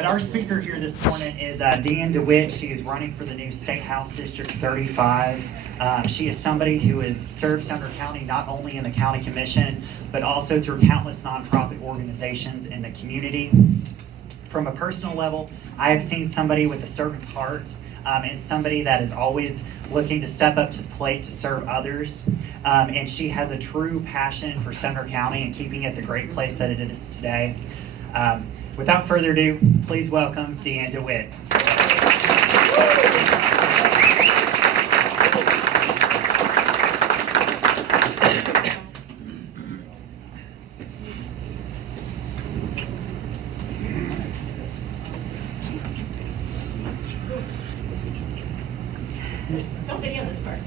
But our speaker here this morning is Deanne Dewitt. She is running for the new State House District 35. She is somebody who has served Sumnee County not only in the county commission, but also through countless nonprofit organizations in the community. From a personal level, I have seen somebody with a servant's heart and somebody that is always looking to step up to the plate to serve others. And she has a true passion for Sumnee County and keeping it the great place that it is today. Without further ado, please welcome Deanne Dewitt. Don't video this part.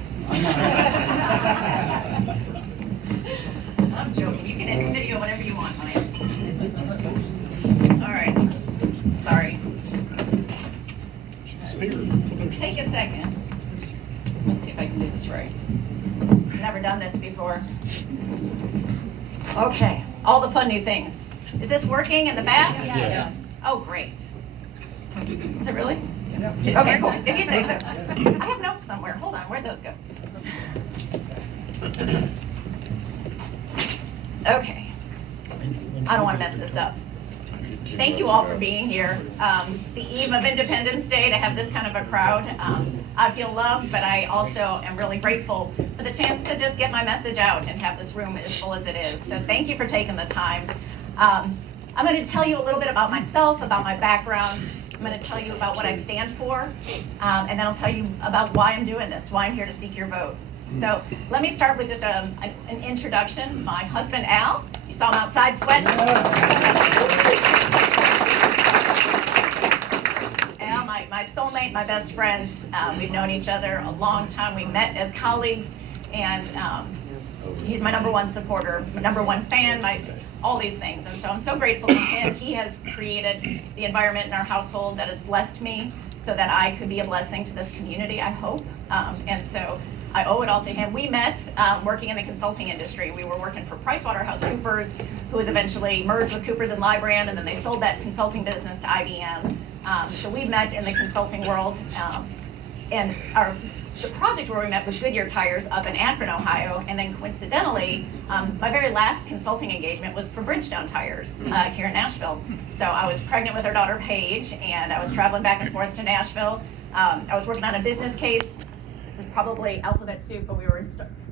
I'm joking. You can video whatever you want, honey. All right. Sorry. Take a second. Let's see if I can do this right. Never done this before. Okay. All the fun new things. Is this working in the back? Yes. Oh, great. Is it really? Okay, cool. If you say so. I have notes somewhere. Hold on. Where'd those go? Okay. I don't want to mess this up. Thank you all for being here. The eve of Independence Day, to have this kind of a crowd. I feel loved, but I also am really grateful for the chance to just get my message out and have this room as full as it is. So thank you for taking the time. I'm going to tell you a little bit about myself, about my background. I'm going to tell you about what I stand for, and then I'll tell you about why I'm doing this, why I'm here to seek your vote. So let me start with just an introduction. My husband, Al, you saw him outside sweating. Al, my soulmate, my best friend. We've known each other a long time. We met as colleagues, and he's my number one supporter, my number one fan, all these things. And so I'm so grateful to him. He has created the environment in our household that has blessed me so that I could be a blessing to this community, I hope. And so I owe it all to him. We met working in the consulting industry. We were working for PricewaterhouseCoopers, who was eventually merged with Coopers and Lybrand, and then they sold that consulting business to IBM. So we met in the consulting world. And the project where we met was Goodyear Tires up in Akron, Ohio, and then coincidentally, my very last consulting engagement was for Bridgestone Tires here in Nashville. So I was pregnant with our daughter Paige, and I was traveling back and forth to Nashville. I was working on a business case. This is probably alphabet soup, but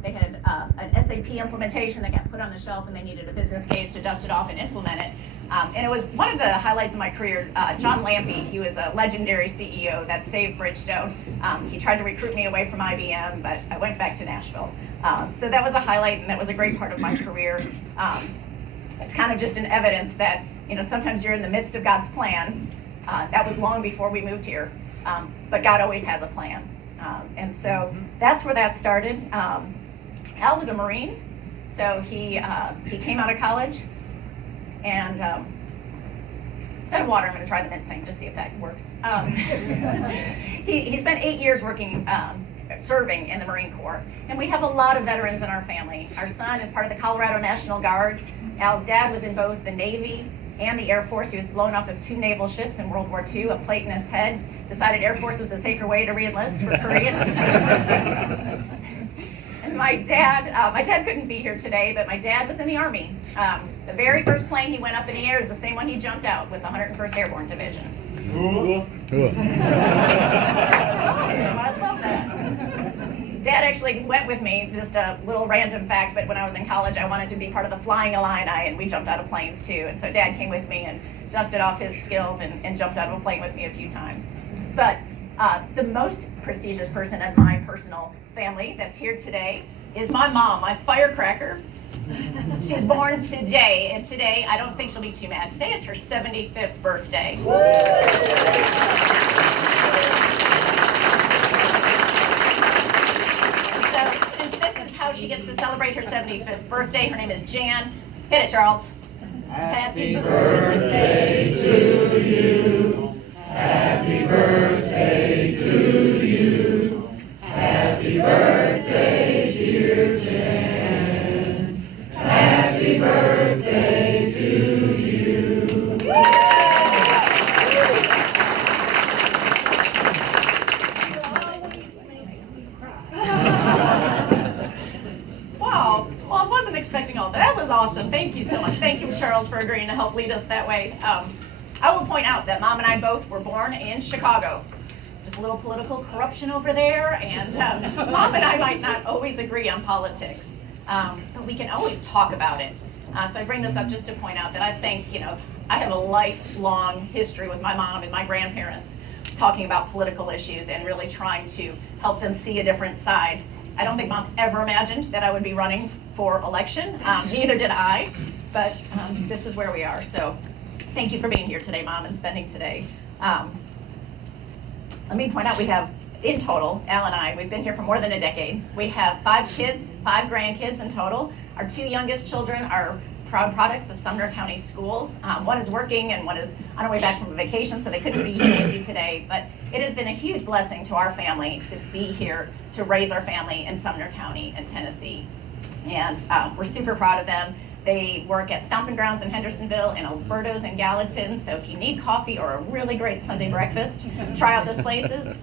they had an SAP implementation that got put on the shelf, and they needed a business case to dust it off and implement it. And it was one of the highlights of my career. John Lampy, he was a legendary CEO that saved Bridgestone. He tried to recruit me away from IBM, but I went back to Nashville. So that was a highlight, and that was a great part of my career. It's kind of just an evidence that, sometimes you're in the midst of God's plan. That was long before we moved here, but God always has a plan. And so that's where that started. Al was a Marine, so he came out of college. And instead of water, I'm going to try the mint thing, just see if that works. He spent 8 years serving in the Marine Corps. And we have a lot of veterans in our family. Our son is part of the Colorado National Guard. Al's dad was in both the Navy and the Air Force. He was blown off of 2 naval ships in World War II, a plate in his head. Decided Air Force was a safer way to re-enlist for Korean. And my dad couldn't be here today, but my dad was in the Army. The very first plane he went up in the air is the same one he jumped out with the 101st Airborne Division. Cool. Awesome, I love that. Dad actually went with me, just a little random fact, but when I was in college, I wanted to be part of the Flying Illini, and we jumped out of planes too. And so Dad came with me and dusted off his skills and jumped out of a plane with me a few times. But the most prestigious person in my personal family that's here today is my mom, my firecracker. She was born today, and today, I don't think she'll be too mad. Today is her 75th birthday. So, since this is how she gets to celebrate her 75th birthday, her name is Jan. Hit it, Charles. Happy birthday to you. Happy birthday to you. Happy birthday, dear Jan. Happy birthday to you. so much. Thank you, Charles, for agreeing to help lead us that way. I will point out that Mom and I both were born in Chicago. Just a little political corruption over there, and Mom and I might not always agree on politics, but we can always talk about it. So I bring this up just to point out that I think, I have a lifelong history with my mom and my grandparents talking about political issues and really trying to help them see a different side. I don't think Mom ever imagined that I would be running for election. Neither did I, but this is where we are. So thank you for being here today, Mom, and spending today. Let me point out we have, in total, Al and I, we've been here for more than a decade. We have 5 kids, 5 grandkids in total. Our 2 youngest children are proud products of Sumnee County schools. One is working and one is on her way back from a vacation, so they couldn't be here with you today. But it has been a huge blessing to our family to be here to raise our family in Sumnee County in Tennessee. And we're super proud of them. They work at Stomping Grounds in Hendersonville and Alberto's in Gallatin. So if you need coffee or a really great Sunday breakfast, try out those places.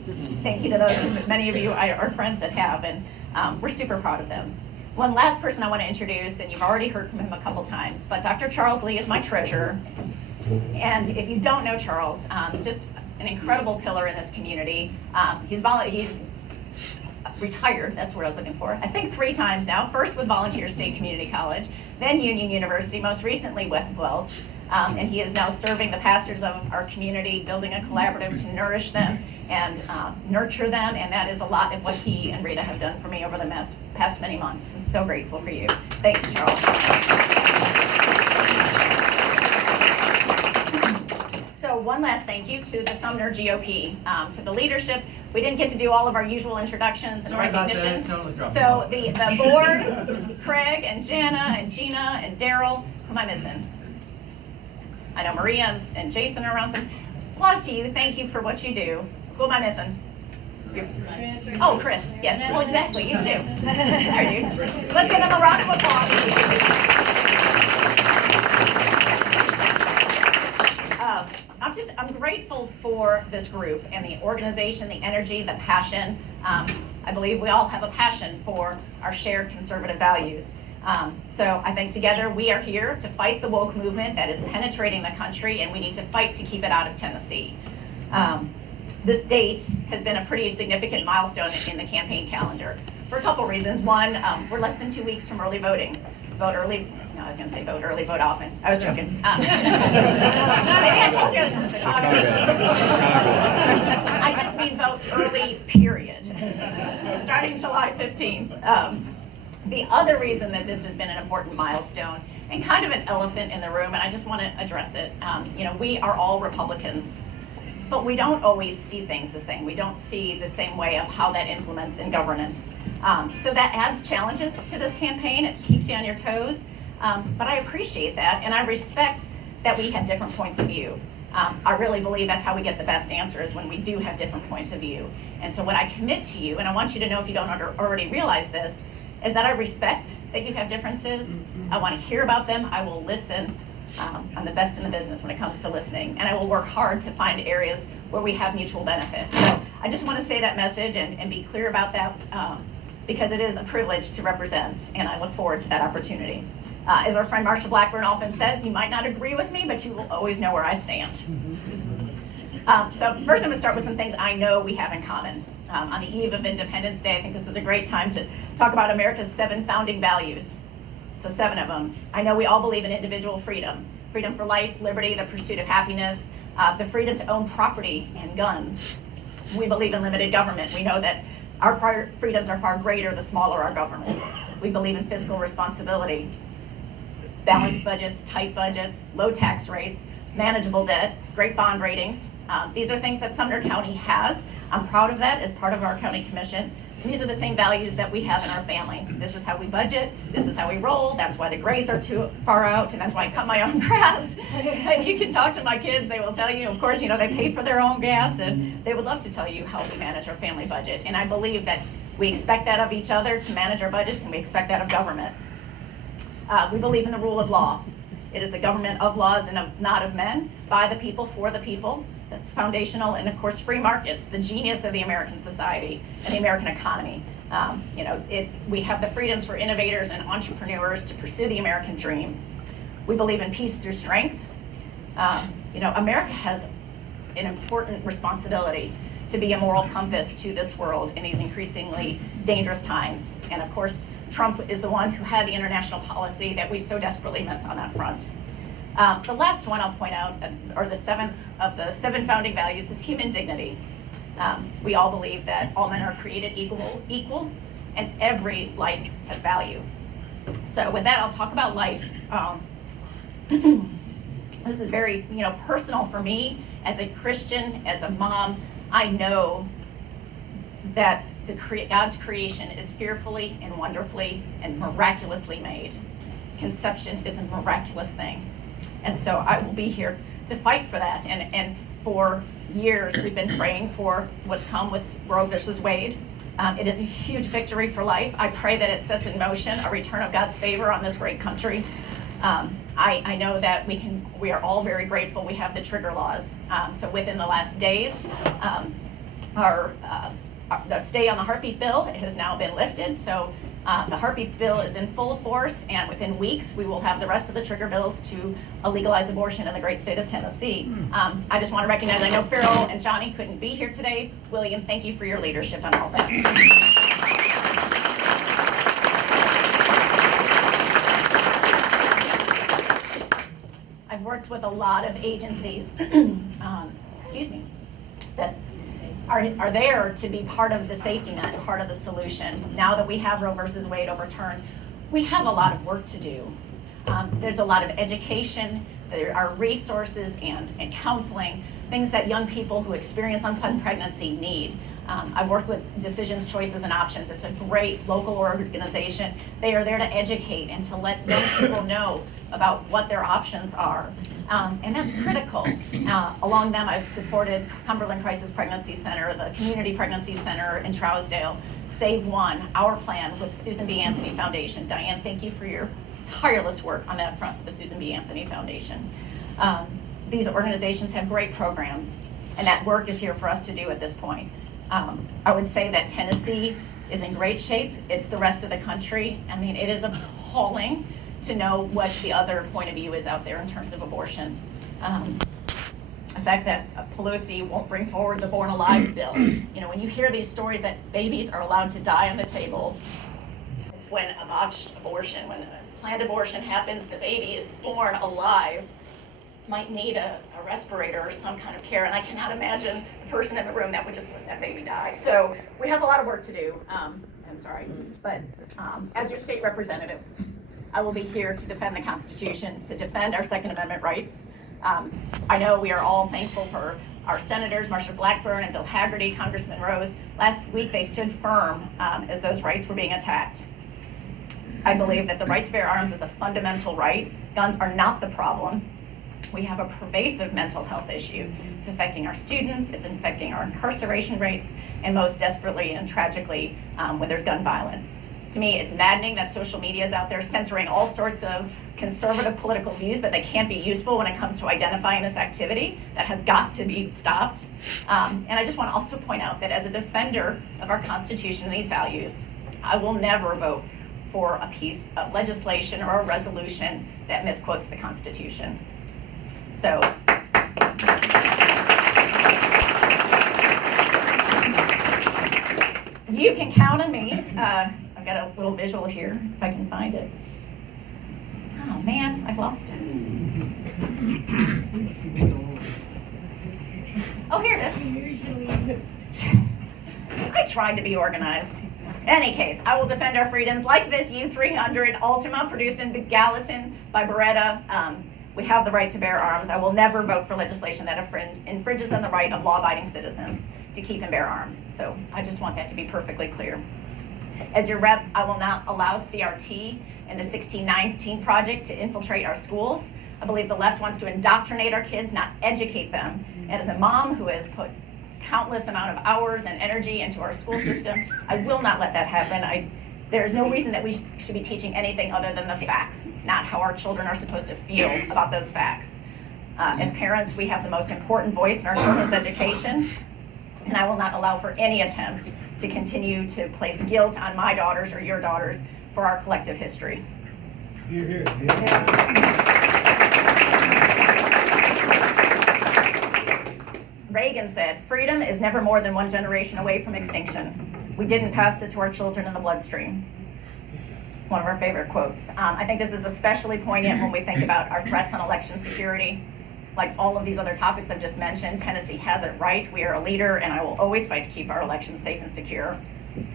Thank you to those, many of you are friends that have, and we're super proud of them. One last person I want to introduce, and you've already heard from him a couple times, but Dr. Charles Lee is my treasurer. And if you don't know Charles, just an incredible pillar in this community. He's retired, that's what I was looking for, I think 3 times now. First with Volunteer State Community College, then Union University, most recently with Welch. And he is now serving the pastors of our community, building a collaborative to nourish them and nurture them. And that is a lot of what he and Rita have done for me over the past many months. I'm so grateful for you. Thank you, Charles. So one last thank you to the Sumner GOP, to the leadership. We didn't get to do all of our usual introductions and recognition. So the board, Craig and Jana and Gina and Daryl, who am I missing? I know Maria and Jason are around. Some applause to you. Thank you for what you do. Who am I missing? Oh, Chris. Yeah, well, exactly. You too. There you go. Let's give them a round of applause. I'm grateful for this group and the organization, the energy, the passion. I believe we all have a passion for our shared conservative values. So I think together we are here to fight the woke movement that is penetrating the country, and we need to fight to keep it out of Tennessee. This date has been a pretty significant milestone in the campaign calendar for a couple reasons. One, we're less than 2 weeks from early voting. Vote early. No, I was going to say vote early, vote often. I was joking. Maybe I told you I was from Chicago. I just mean vote early, period. Starting July 15th. The other reason that this has been an important milestone and kind of an elephant in the room, and I just want to address it, we are all Republicans, but we don't always see things the same. We don't see the same way of how that implements in governance. So that adds challenges to this campaign. It keeps you on your toes. But I appreciate that, and I respect that we have different points of view. I really believe that's how we get the best answers, when we do have different points of view. And so what I commit to you, and I want you to know if you don't already realize this, is that I respect that you have differences. I want to hear about them. I will listen. I'm the best in the business when it comes to listening, and I will work hard to find areas where we have mutual benefit. So I just want to say that message and be clear about that, because it is a privilege to represent, and I look forward to that opportunity. As our friend Marsha Blackburn often says, you might not agree with me, but you will always know where I stand. So first I'm going to start with some things I know we have in common. On the eve of Independence Day, I think this is a great time to talk about America's 7 founding values. So 7 of them. I know we all believe in individual freedom. Freedom for life, liberty, the pursuit of happiness, the freedom to own property and guns. We believe in limited government. We know that our freedoms are far greater the smaller our government. We believe in fiscal responsibility. Balanced budgets, tight budgets, low tax rates, manageable debt, great bond ratings. These are things that Sumnee County has. I'm proud of that as part of our county commission. And these are the same values that we have in our family. This is how we budget. This is how we roll. That's why the grades are too far out, and that's why I cut my own grass. And you can talk to my kids. They will tell you, of course, they pay for their own gas, and they would love to tell you how we manage our family budget. And I believe that we expect that of each other to manage our budgets, and we expect that of government. We believe in the rule of law. It is a government of laws and not of men, by the people, for the people. That's foundational. And of course, free markets, the genius of the American society and the American economy. We have the freedoms for innovators and entrepreneurs to pursue the American dream. We believe in peace through strength. America has an important responsibility to be a moral compass to this world in these increasingly dangerous times. And of course, Trump is the one who had the international policy that we so desperately miss on that front. The last one I'll point out, or the seventh of the 7 founding values, is human dignity. We all believe that all men are created equal, and every life has value. So with that, I'll talk about life. This is very, personal for me as a Christian, as a mom. I know that God's creation is fearfully and wonderfully and miraculously made. Conception is a miraculous thing. And so I will be here to fight for that. And for years, we've been praying for what's come with Roe versus Wade. It is a huge victory for life. I pray that it sets in motion a return of God's favor on this great country. I know that we are all very grateful we have the trigger laws. So within the last days, the stay on the heartbeat bill has now been lifted. So the heartbeat bill is in full force, and within weeks, we will have the rest of the trigger bills to legalize abortion in the great state of Tennessee. I just want to recognize, I know Farrell and Johnny couldn't be here today. William, thank you for your leadership on all that. I've worked with a lot of agencies, that are there to be part of the safety net, part of the solution. Now that we have Roe versus Wade overturned, we have a lot of work to do. There's a lot of education, there are resources and counseling, things that young people who experience unplanned pregnancy need. I've worked with Decisions, Choices, and Options. It's a great local organization. They are there to educate and to let young people know about what their options are. And that's critical. Along them, I've supported Cumberland Crisis Pregnancy Center, the Community Pregnancy Center in Trousdale, Save One, Our Plan with Susan B. Anthony Foundation. Diane, thank you for your tireless work on that front with the Susan B. Anthony Foundation. These organizations have great programs, and that work is here for us to do at this point. I would say that Tennessee is in great shape. It's the rest of the country. I mean, it is appalling to know what the other point of view is out there in terms of abortion. The fact that Pelosi won't bring forward the Born Alive bill. When you hear these stories that babies are allowed to die on the table, it's when a botched abortion, when a planned abortion happens, the baby is born alive, might need a respirator or some kind of care, and I cannot imagine the person in the room that would just let that baby die. So we have a lot of work to do, but as your state representative, I will be here to defend the Constitution, to defend our Second Amendment rights. I know we are all thankful for our senators, Marsha Blackburn and Bill Hagerty, Congressman Rose. Last week they stood firm as those rights were being attacked. I believe that the right to bear arms is a fundamental right. Guns are not the problem. We have a pervasive mental health issue. It's affecting our students, it's affecting our incarceration rates, and most desperately and tragically, when there's gun violence. To me, it's maddening that social media is out there censoring all sorts of conservative political views, but they can't be useful when it comes to identifying this activity. That has got to be stopped. And I just want to also point out that as a defender of our Constitution and these values, I will never vote for a piece of legislation or a resolution that misquotes the Constitution. So, you can count on me. I've got a little visual here, if I can find it. Oh man, I've lost it. Oh, here it is. I tried to be organized. In any case, I will defend our freedoms like this U-300 Ultima produced in Gallatin by Beretta. We have the right to bear arms. I will never vote for legislation that infringes on the right of law-abiding citizens to keep and bear arms. So I just want that to be perfectly clear. As your rep, I will not allow CRT and the 1619 project to infiltrate our schools. I believe the left wants to indoctrinate our kids, not educate them. And as a mom who has put countless amount of hours and energy into our school system, I will not let that happen. There's no reason that we should be teaching anything other than the facts, not how our children are supposed to feel about those facts. As parents, we have the most important voice in our children's education, and I will not allow for any attempt to continue to place guilt on my daughters or your daughters for our collective history. Here, here. Yeah. is never more than one generation away from extinction. We didn't pass it to our children in the bloodstream. One of our favorite quotes. I think this is especially poignant when we think about our threats on election security. Like all of these other topics I've just mentioned, Tennessee has it right. We are a leader, and I will always fight to keep our elections safe and secure.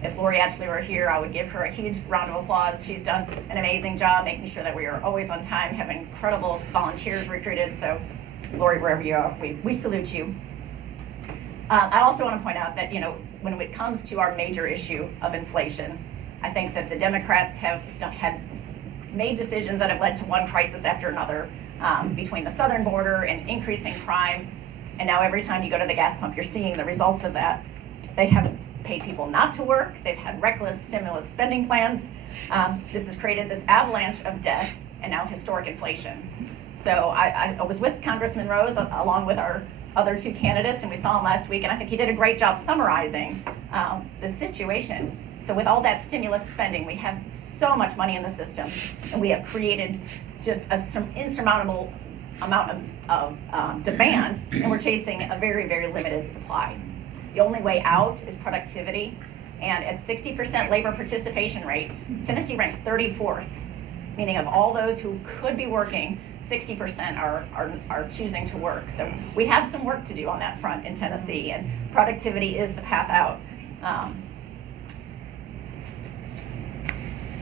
If Lori actually were here, I would give her a huge round of applause. She's done an amazing job making sure that we are always on time, have incredible volunteers recruited. So Lori, wherever you are, we salute you. I also want to point out that, when it comes to our major issue of inflation, I think that the Democrats had made decisions that have led to one crisis after another, between the southern border and increasing crime. And now every time you go to the gas pump, you're seeing the results of that. They have paid people not to work. They've had reckless stimulus spending plans. This has created this avalanche of debt and now historic inflation. So I was with Congressman Rose along with our other two candidates, and we saw him last week, and I think he did a great job summarizing the situation. So with all that stimulus spending, we have so much money in the system, and we have created just an insurmountable amount of demand, and we're chasing a very, very limited supply. The only way out is productivity, and at 60% labor participation rate, Tennessee ranks 34th, meaning of all those who could be working, 60% are choosing to work. So we have some work to do on that front in Tennessee, and productivity is the path out.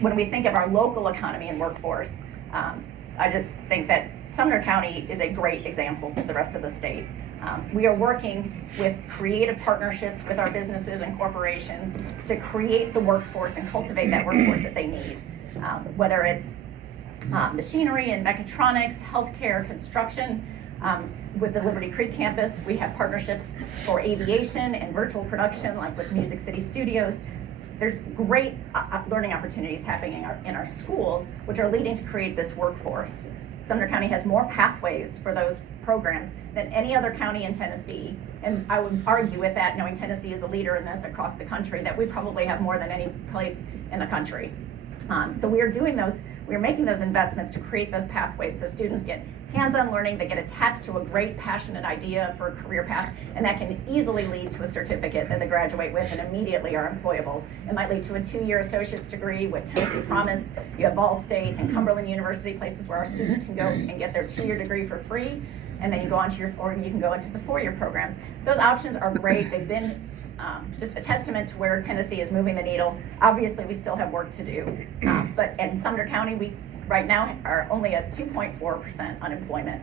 When we think of our local economy and workforce, I just think that Sumnee County is a great example to the rest of the state. We are working with creative partnerships with our businesses and corporations to create the workforce and cultivate that workforce that they need, whether it's machinery and mechatronics, healthcare, construction. With the Liberty Creek campus, we have partnerships for aviation and virtual production, like with Music City Studios. There's great learning opportunities happening in our schools, which are leading to create this workforce. Sumnee County has more pathways for those programs than any other county in Tennessee. And I would argue with that, knowing Tennessee is a leader in this across the country, that we probably have more than any place in the country. So we are making those investments to create those pathways so students get hands-on learning, they get attached to a great passionate idea for a career path, and that can easily lead to a certificate that they graduate with and immediately are employable. It might lead to a 2-year associate's degree with Tennessee Promise. You have Ball State and Cumberland University, places where our students can go and get their 2-year degree for free, and then you go on to or you can go into the 4-year programs. Those options are great. They've been just a testament to where Tennessee is moving the needle. Obviously, we still have work to do, but in Sumnee County, we right now are only at 2.4% unemployment,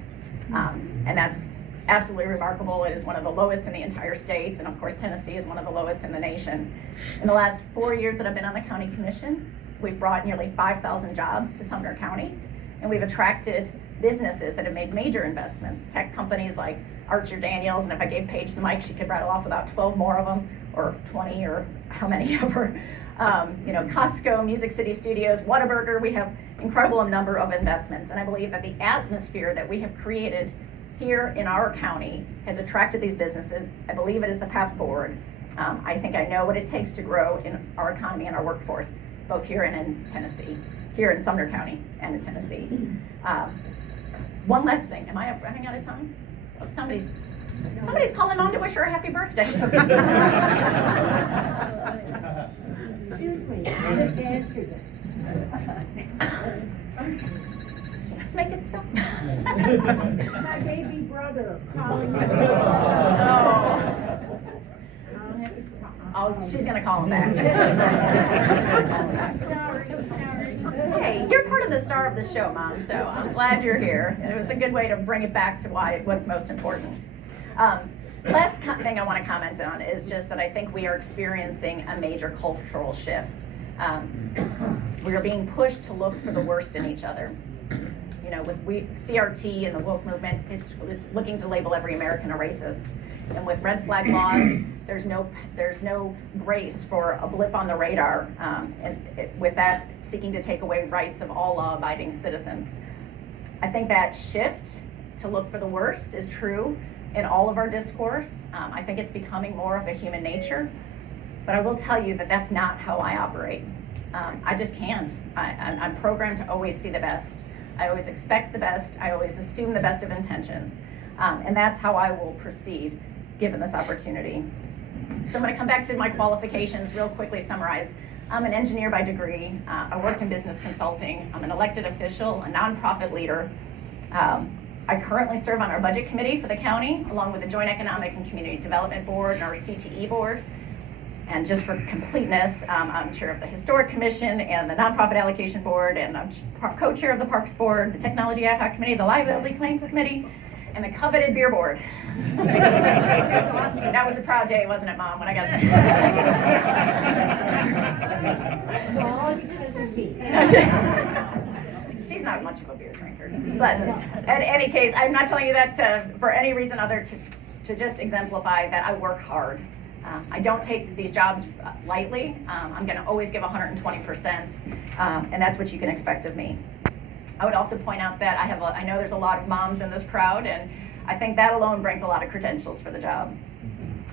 and that's absolutely remarkable. It is one of the lowest in the entire state, and of course, Tennessee is one of the lowest in the nation. In the last 4 years that I've been on the county commission, we've brought nearly 5,000 jobs to Sumnee County, and we've attracted businesses that have made major investments, tech companies like Archer Daniels, and if I gave Paige the mic, she could rattle off about 12 more of them, or 20, or how many ever. Costco, Music City Studios, Whataburger, we have incredible number of investments, and I believe that the atmosphere that we have created here in our county has attracted these businesses. I believe it is the path forward. I think I know what it takes to grow in our economy and our workforce, both here and in Tennessee, here in Sumnee County and in Tennessee. One last thing, am I running out of time? Oh, somebody's calling Mom to wish her a happy birthday. Excuse me, how did answer this? Just make it stop. It's my baby brother calling me. Oh, she's gonna call him back. Sorry. Hey, you're part of the star of the show, Mom, so I'm glad you're here. And it was a good way to bring it back to what's most important. Last thing I want to comment on is just that I think we are experiencing a major cultural shift. We are being pushed to look for the worst in each other. With CRT and the woke movement, it's looking to label every American a racist. And with red flag laws, there's no grace for a blip on the radar. With that, seeking to take away rights of all law-abiding citizens. I think that shift to look for the worst is true in all of our discourse. I think it's becoming more of a human nature, but I will tell you that that's not how I operate. I just can't. I'm programmed to always see the best. I always expect the best. I always assume the best of intentions. And that's how I will proceed given this opportunity. So I'm going to come back to my qualifications real quickly, summarize. I'm an engineer by degree. I worked in business consulting. I'm an elected official, a nonprofit leader. I currently serve on our budget committee for the county, along with the Joint Economic and Community Development Board and our CTE board. And just for completeness, I'm chair of the Historic Commission and the Nonprofit Allocation Board, and I'm co-chair of the Parks Board, the Technology Ad Hoc Committee, the Liability Claims Committee, and the coveted Beer Board. That was a proud day, wasn't it, Mom, when I got there? All because of me. She's not much of a beer drinker. But in any case, I'm not telling you that for any reason other to just exemplify that I work hard. I don't take these jobs lightly. I'm going to always give 120%, and that's what you can expect of me. I would also point out that I know there's a lot of moms in this crowd, and I think that alone brings a lot of credentials for the job.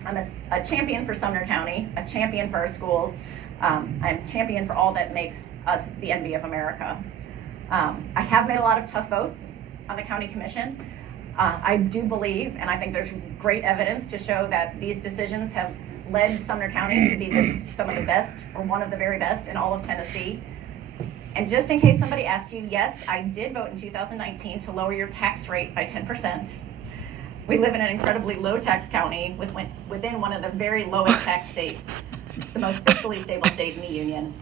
I'm a champion for Sumnee County, a champion for our schools. I'm a champion for all that makes us the envy of America. I have made a lot of tough votes on the county commission. I do believe, and I think there's great evidence to show that these decisions have led Sumnee County to be some of the best, or one of the very best in all of Tennessee. And just in case somebody asked you, yes, I did vote in 2019 to lower your tax rate by 10%. We live in an incredibly low tax county within one of the very lowest tax states, the most fiscally stable state in the union.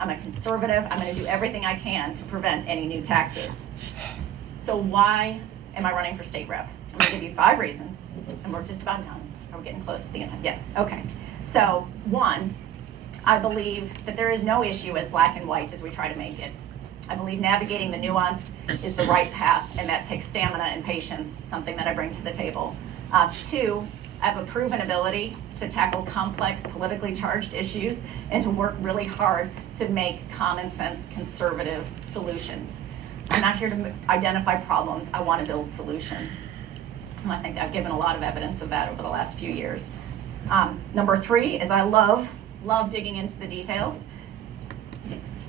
I'm a conservative. I'm going to do everything I can to prevent any new taxes. So why am I running for state rep? I'm going to give you 5 reasons, and we're just about done. Are we getting close to the end? Yes, okay. So 1, I believe that there is no issue as black and white as we try to make it. I believe navigating the nuance is the right path, and that takes stamina and patience, something that I bring to the table. 2, I have a proven ability to tackle complex, politically charged issues and to work really hard to make common sense, conservative solutions. I'm not here to identify problems. I want to build solutions. And I think I've given a lot of evidence of that over the last few years. Number 3 is I love digging into the details.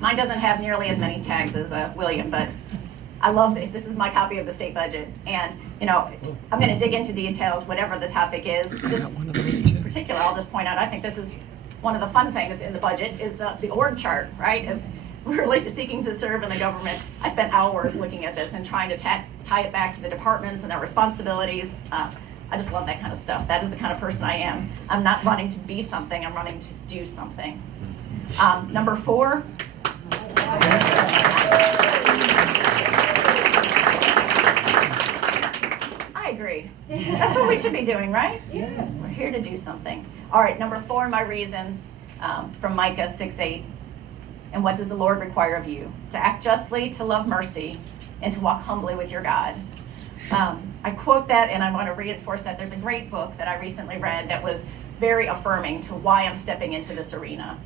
Mine doesn't have nearly as many tags as William, but I love it. This is my copy of the state budget. And, I'm going to dig into details, whatever the topic is. This in particular, I'll just point out, I think this is one of the fun things in the budget is the org chart, right? If we're really seeking to serve in the government. I spent hours looking at this and trying to tie it back to the departments and their responsibilities. I just love that kind of stuff. That is the kind of person I am. I'm not running to be something, I'm running to do something. Number 4. I agree. That's what we should be doing, right? Yes. We're here to do something. All right, number 4, my reasons from Micah 6:8. And what does the Lord require of you? To act justly, to love mercy, and to walk humbly with your God. I quote that, and I want to reinforce that. There's a great book that I recently read that was very affirming to why I'm stepping into this arena.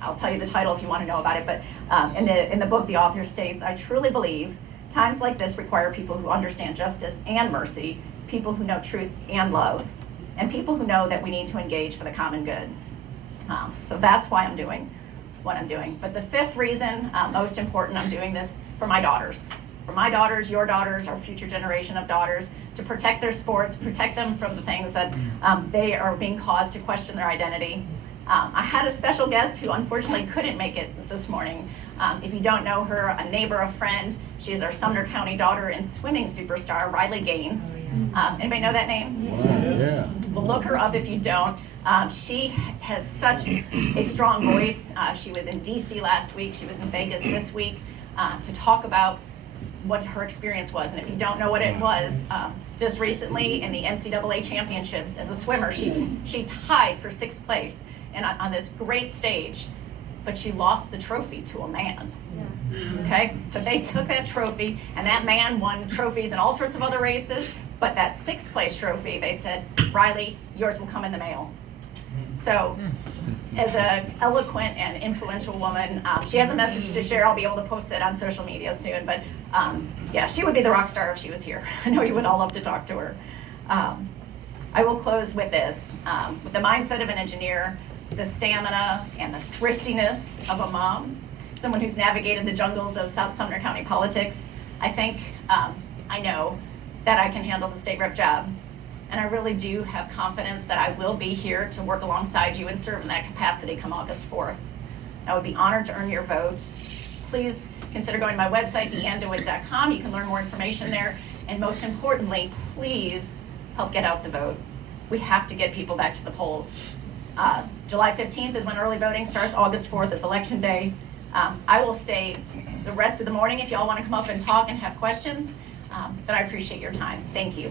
I'll tell you the title if you want to know about it, but in the book, the author states, I truly believe times like this require people who understand justice and mercy, people who know truth and love, and people who know that we need to engage for the common good. So that's why I'm doing what I'm doing. But the 5th reason, most important, I'm doing this for my daughters. For my daughters, your daughters, our future generation of daughters, to protect their sports, protect them from the things that they are being caused to question their identity. I had a special guest who unfortunately couldn't make it this morning. If you don't know her, a neighbor, a friend, she is our Sumnee County daughter and swimming superstar, Riley Gaines. Anybody know that name? Yeah. Well, look her up if you don't. She has such a strong voice. She was in DC last week. She was in Vegas this week to talk about what her experience was. And if you don't know what it was, just recently in the NCAA championships as a swimmer, she tied for 6th place and on this great stage, but she lost the trophy to a man. Okay, so they took that trophy, and that man won trophies in all sorts of other races, but that 6th place trophy, they said, Riley, yours will come in the mail. So, as an eloquent and influential woman, she has a message to share. I'll be able to post that on social media soon, but yeah, she would be the rock star if she was here. I know you would all love to talk to her. I will close with this. With the mindset of an engineer, the stamina and the thriftiness of a mom, someone who's navigated the jungles of South Sumnee County politics, I think I know that I can handle the state rep job. and I really do have confidence that I will be here to work alongside you and serve in that capacity come August 4th. I would be honored to earn your vote. Please consider going to my website, deannedewitt.com. You can learn more information there. And most importantly, please help get out the vote. We have to get people back to the polls. July 15th is when early voting starts. August 4th is Election Day. I will stay the rest of the morning if y'all want to come up and talk and have questions. But I appreciate your time. Thank you.